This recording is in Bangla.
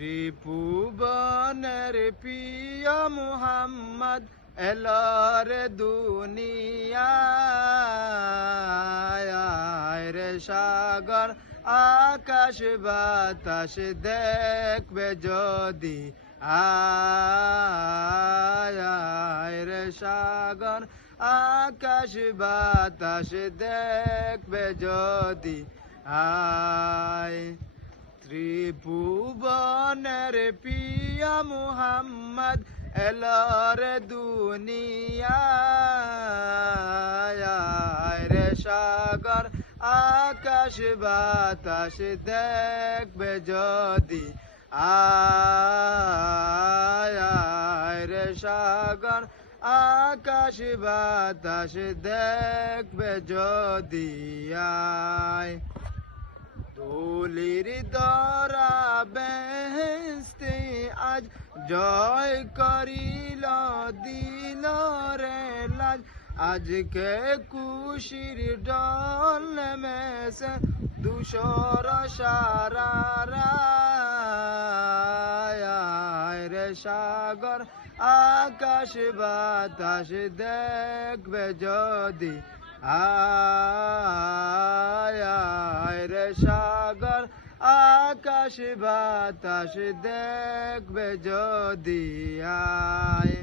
ত্রিভুবনের প্রিয় মুহাম্মদ এলরে দুনিয়ায় রে সাগর আকাশ বাতাস দেখবে যদি আয় রে সাগর আকাশ বাতাস দেখবে যদি আয় ত্রিভুবনের প্রিয় মুহাম্মদ এলর দুনিয়ায় রে সাগর আকাশ বাতাস দেখবে যদি আয় রে সাগর আকাশ বাতাস দেখবে যদি আয় তুলির দরা বেহেশতে আজ জয় করিল দিল রে লাজ আজকে খুশির ডল নেমেছে দুশোর সারা রে সাগর আকাশ বাতাস দেখবে যদি আয় রে সাগর আকাশ বাতাস দেখবে যদি আয়